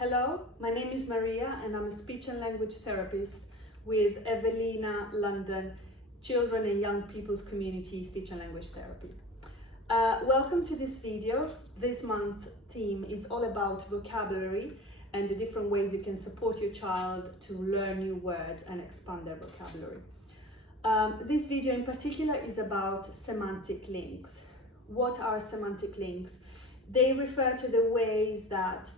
Hello, my name is Maria and I'm a speech and language therapist with Evelina London Children and Young People's Community Speech and Language Therapy. Welcome to this video. This month's theme is all about vocabulary and the different ways you can support your child to learn new words and expand their vocabulary. This video in particular is about semantic links. What are semantic links? They refer to the ways that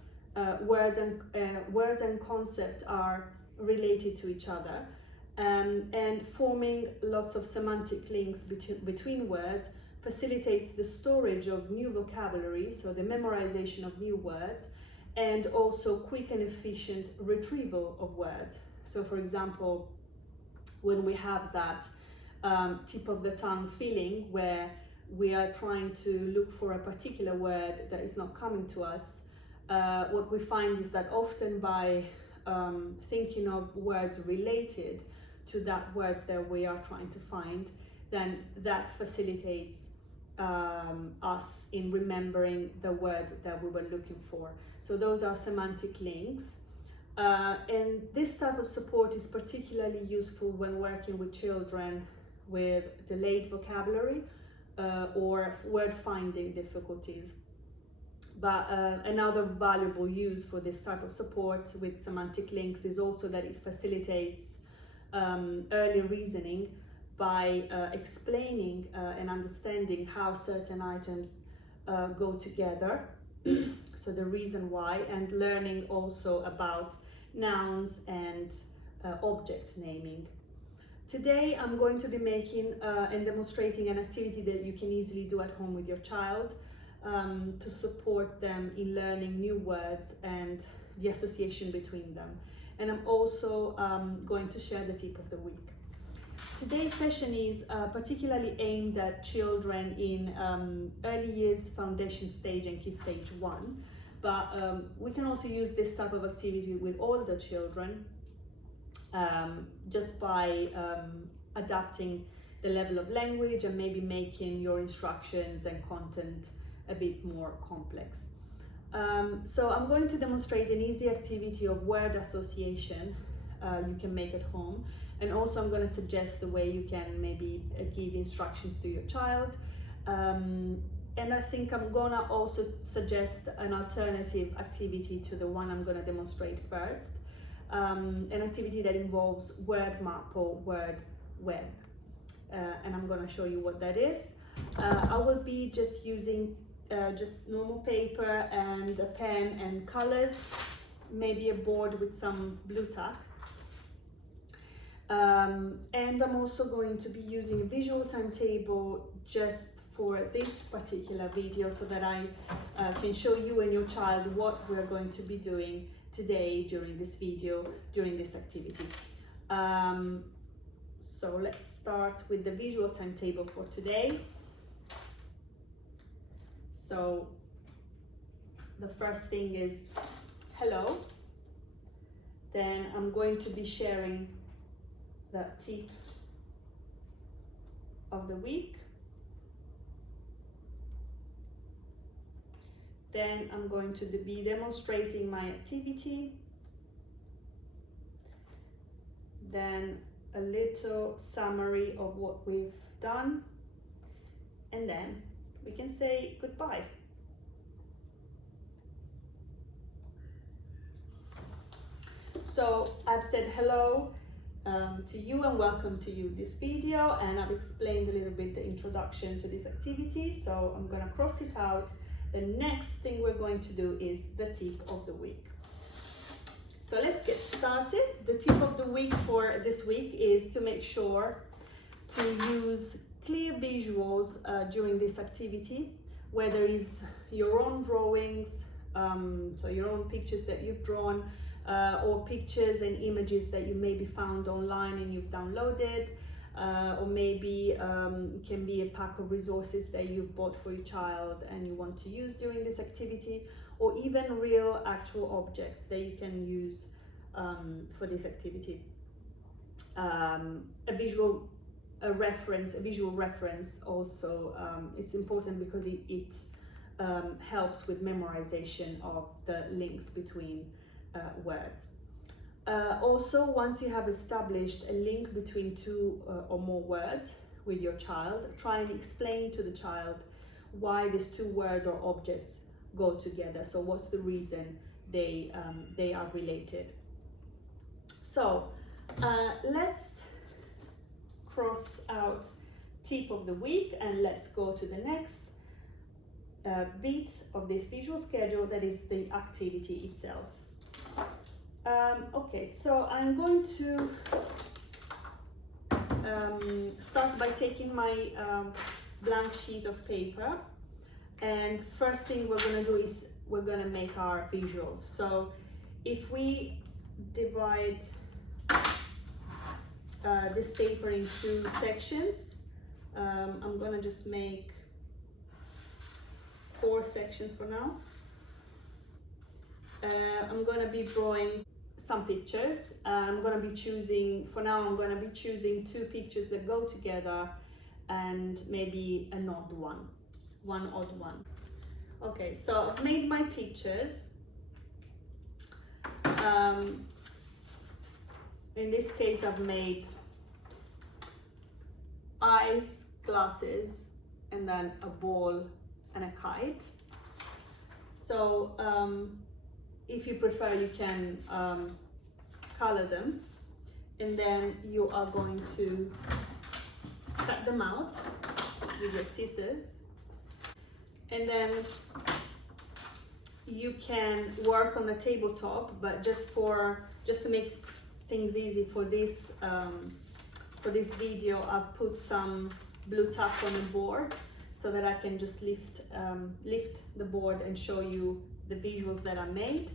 words and concepts are related to each other, and forming lots of semantic links between words facilitates the storage of new vocabulary, so the memorization of new words, and also quick and efficient retrieval of words. So for example, when we have that tip of the tongue feeling where we are trying to look for a particular word that is not coming to us, what we find is that often by thinking of words related to that words that we are trying to find, then that facilitates us in remembering the word that we were looking for. So those are semantic links. And this type of support is particularly useful when working with children with delayed vocabulary or word finding difficulties. But another valuable use for this type of support with semantic links is also that it facilitates early reasoning by explaining and understanding how certain items go together, so the reason why, and learning also about nouns and object naming. Today I'm going to be making and demonstrating an activity that you can easily do at home with your child to support them in learning new words and the association between them. And I'm also going to share the tip of the week. Today's session is particularly aimed at children in early years, foundation stage and key stage 1. But we can also use this type of activity with older children just by adapting the level of language and maybe making your instructions and content a bit more complex. So I'm going to demonstrate an easy activity of word association you can make at home, and also I'm going to suggest the way you can maybe give instructions to your child, and I think I'm gonna also suggest an alternative activity to the one I'm going to demonstrate first, an activity that involves word map or word web, and I'm going to show you what that is. I will be just using just normal paper and a pen and colors, maybe a board with some blue tack. And I'm also going to be using a visual timetable just for this particular video so that I can show you and your child what we're going to be doing today during this video, during this activity. So let's start with the visual timetable for today. So the first thing is hello. Then I'm going to be sharing the tip of the week. Then I'm going to be demonstrating my activity. Then a little summary of what we've done. And then we can say goodbye. So I've said hello to you and welcome to you this video, and I've explained a little bit the introduction to this activity, so I'm going to cross it out. The next thing we're going to do is the tip of the week. So let's get started. The tip of the week for this week is to make sure to use clear visuals during this activity, whether it's your own drawings, so your own pictures that you've drawn, or pictures and images that you maybe found online and you've downloaded, or maybe it can be a pack of resources that you've bought for your child and you want to use during this activity, or even real actual objects that you can use for this activity. A visual reference also it's important because it helps with memorization of the links between words. Also, once you have established a link between two or more words with your child, try and explain to the child why these two words or objects go together. So what's the reason they are related? So let's cross out tip of the week and let's go to the next bit of this visual schedule, that is the activity itself. Okay, so I'm going to start by taking my blank sheet of paper, and first thing we're going to do is we're going to make our visuals. So if we divide this paper into sections, I'm going to just make 4 sections for now. I'm going to be drawing some pictures. I'm going to be choosing, for now I'm going to be choosing 2 pictures that go together and maybe an odd one odd one. Okay, so I've made my pictures. In this case I've made eyes, glasses, and then a ball and a kite. So if you prefer, you can color them, and then you are going to cut them out with your scissors, and then you can work on the tabletop, but just to make things easy for this video, I've put some blue tack on the board so that I can just lift the board and show you the visuals that I made.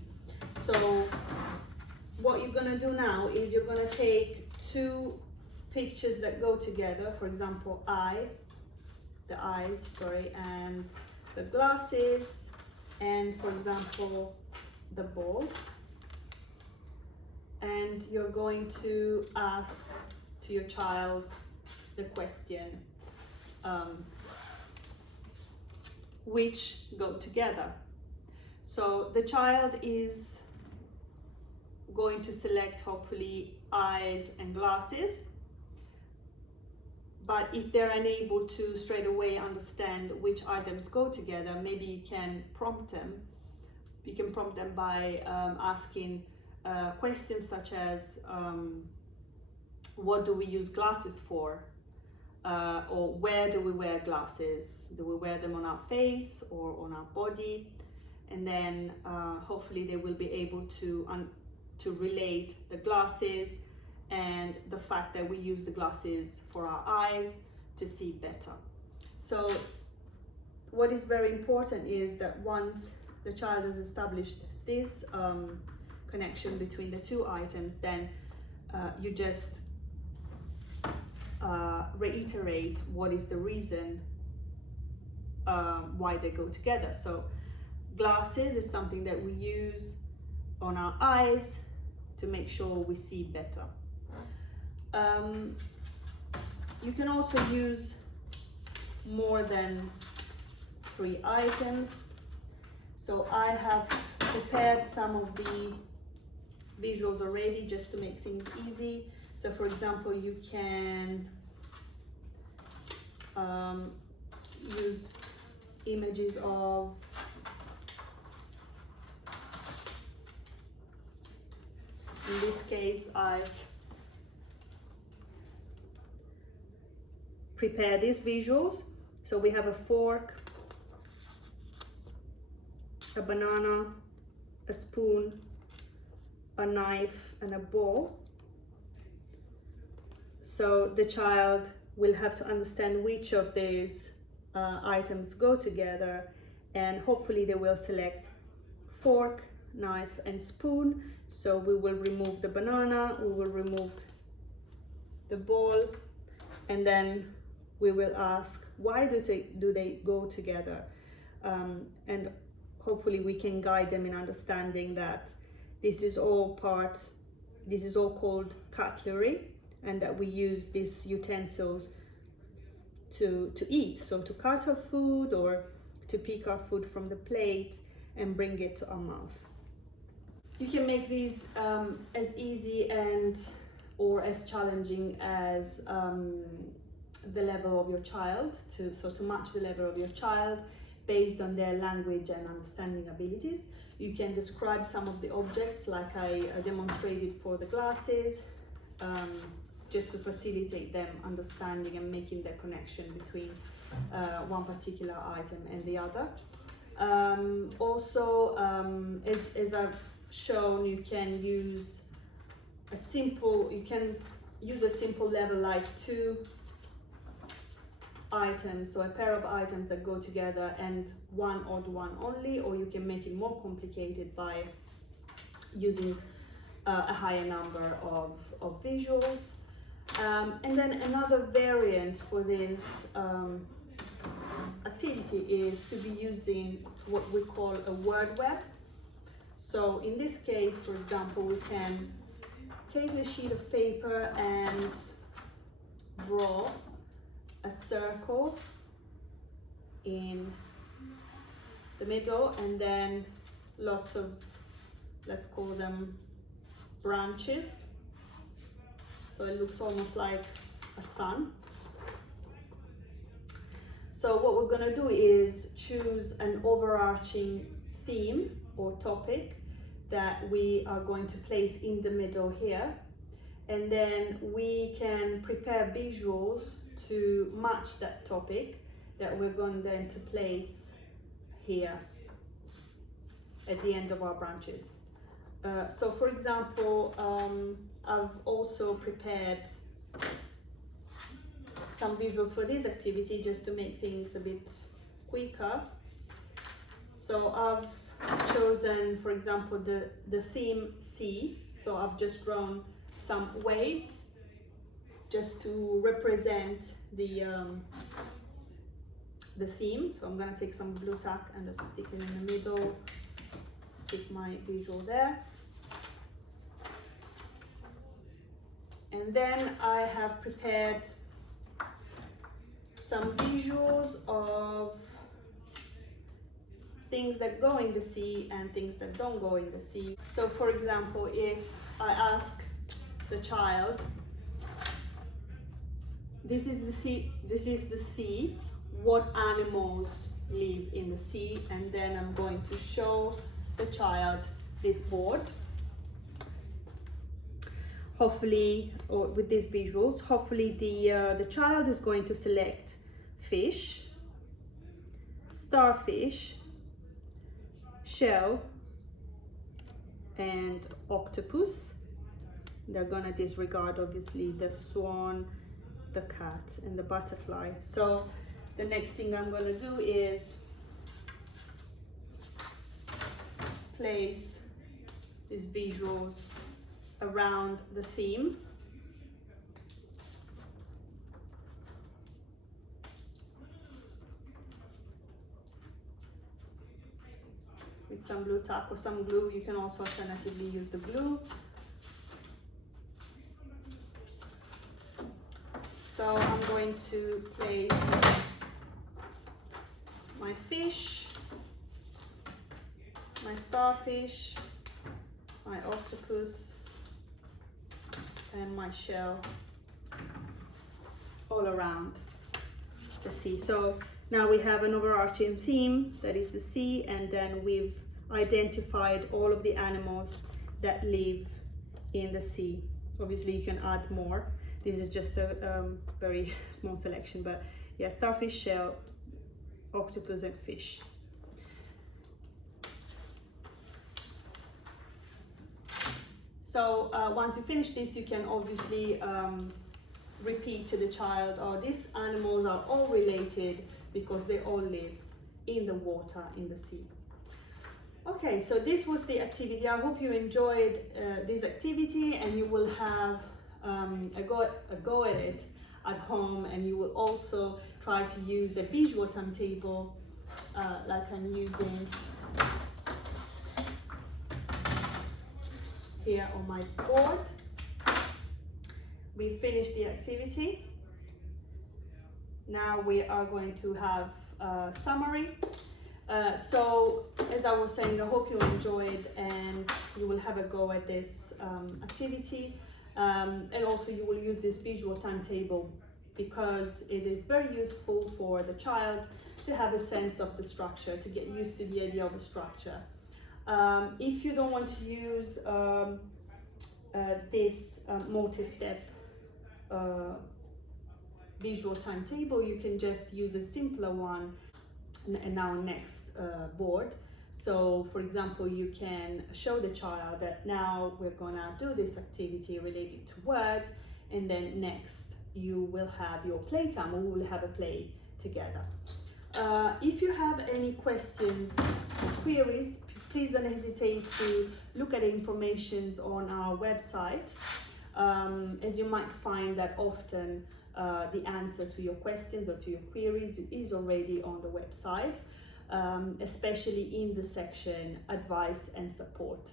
So what you're gonna do now is you're gonna take 2 pictures that go together, for example the eyes, and the glasses, and for example the ball, and you're going to ask to your child the question which go together. So the child is going to select hopefully eyes and glasses, but if they're unable to straight away understand which items go together, maybe you can prompt them. You can prompt them by asking questions such as what do we use glasses for? Or where do we wear glasses? Do we wear them on our face or on our body? And then hopefully they will be able to relate the glasses and the fact that we use the glasses for our eyes to see better. So what is very important is that once the child has established this connection between the 2 items, then you just reiterate what is the reason why they go together. So glasses is something that we use on our eyes to make sure we see better. You can also use more than 3 items. So I have prepared some of the visuals already just to make things easy. So for example, you can use images of in this case I've prepared these visuals. So we have a fork, a banana, a spoon, a knife, and a ball. So the child will have to understand which of these items go together, and hopefully they will select fork, knife, and spoon. So we will remove the banana, we will remove the ball, and then we will ask why do they go together, and hopefully we can guide them in understanding that this is all called cutlery, and that we use these utensils to eat, so to cut our food or to pick our food from the plate and bring it to our mouth. You can make these as easy and or as challenging as the level of your child, to match the level of your child based on their language and understanding abilities. You can describe some of the objects like I demonstrated for the glasses, just to facilitate them understanding and making the connection between one particular item and the other. Also, as I've shown, you can use a simple level like 2 items, so a pair of items that go together and one odd one only, or you can make it more complicated by using a higher number of visuals. And then another variant for this activity is to be using what we call a word web. So in this case, for example, we can take a sheet of paper and draw a circle in the middle, and then lots of, let's call them branches. So it looks almost like a sun. So what we're going to do is choose an overarching theme or topic that we are going to place in the middle here, and then we can prepare visuals to match that topic that we're going then to place here at the end of our branches. So for example, I've also prepared some visuals for this activity just to make things a bit quicker. So I've chosen, for example, the theme sea. So I've just drawn some waves just to represent the theme. So I'm going to take some blue tack and just stick it in the middle, stick my visual there. And then I have prepared some visuals of things that go in the sea and things that don't go in the sea. So for example, if I ask the child, this is the sea, what animals live in the sea? And then I'm going to show the child this board. Hopefully, or with these visuals, hopefully the child is going to select fish, starfish, shell, and octopus. They're gonna disregard obviously the swan, the cat, and the butterfly. So the next thing I'm gonna do is place these visuals around the theme. With some blue tack or some glue. You can also alternatively use the glue. So I'm going to place my fish, my starfish, my octopus, and my shell all around the sea. So now we have an overarching theme that is the sea, and then we've identified all of the animals that live in the sea. Obviously you can add more. This is just a very small selection, but yeah, starfish, shell, octopus, and fish. So once you finish this, you can obviously repeat to the child, oh, these animals are all related because they all live in the water, in the sea. Okay, so this was the activity. I hope you enjoyed this activity, and you will have a go at it at home, and you will also try to use a visual timetable like I'm using here on my board. We finished the activity. Now we are going to have a summary. So as I was saying, I hope you enjoyed and you will have a go at this activity. And also you will use this visual timetable because it is very useful for the child to have a sense of the structure, to get used to the idea of a structure. If you don't want to use this multi-step visual timetable, you can just use a simpler one in our next board. So for example, you can show the child that now we're gonna do this activity related to words, and then next you will have your playtime, or we will have a play together. If you have any questions or queries, please don't hesitate to look at the information on our website, as you might find that often the answer to your questions or to your queries is already on the website, especially in the section Advice and Support.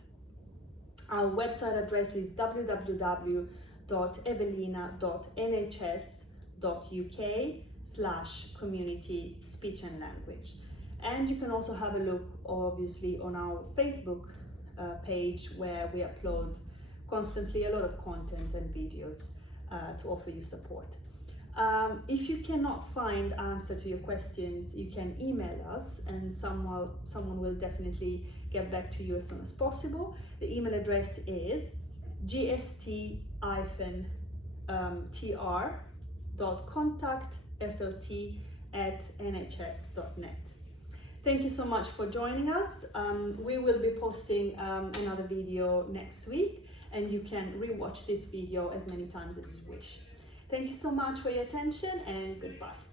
Our website address is www.evelina.nhs.uk/community speech and language. And you can also have a look, obviously, on our Facebook page, where we upload constantly a lot of content and videos to offer you support. If you cannot find answer to your questions, you can email us, and someone will definitely get back to you as soon as possible. The email address is gst-tr.contact@nhs.net. Thank you so much for joining us. We will be posting another video next week, and you can rewatch this video as many times as you wish. Thank you so much for your attention, and goodbye.